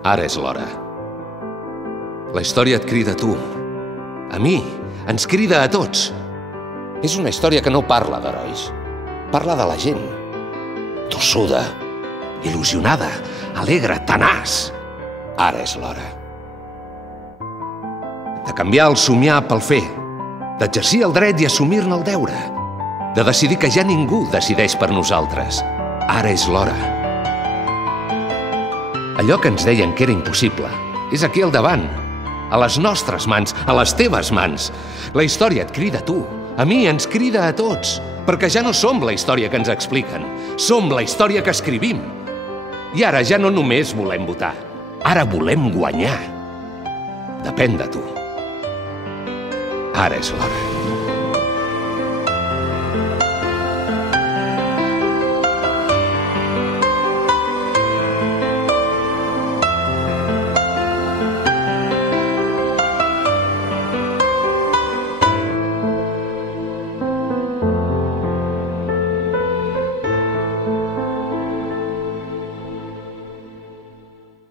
Ara és l'hora. La història et crida a tu. A mi. Ens crida a tots. És una història que no parla d'herois. Parla de la gent. Tossuda, il·lusionada, alegre, tenaç. Ara és l'hora. De canviar el somiar pel fer. D'exercir el dret i assumir-ne el deure. De decidir que ja ningú decideix per nosaltres. Ara és l'hora. Allò que ens deien que era impossible és aquí al davant, a les nostres mans, a les teves mans. La història et crida a tu, a mi ens crida a tots, perquè ja no som la història que ens expliquen, som la història que escrivim. I ara ja no només volem votar, ara volem guanyar. Depèn de tu. Ara és l'hora.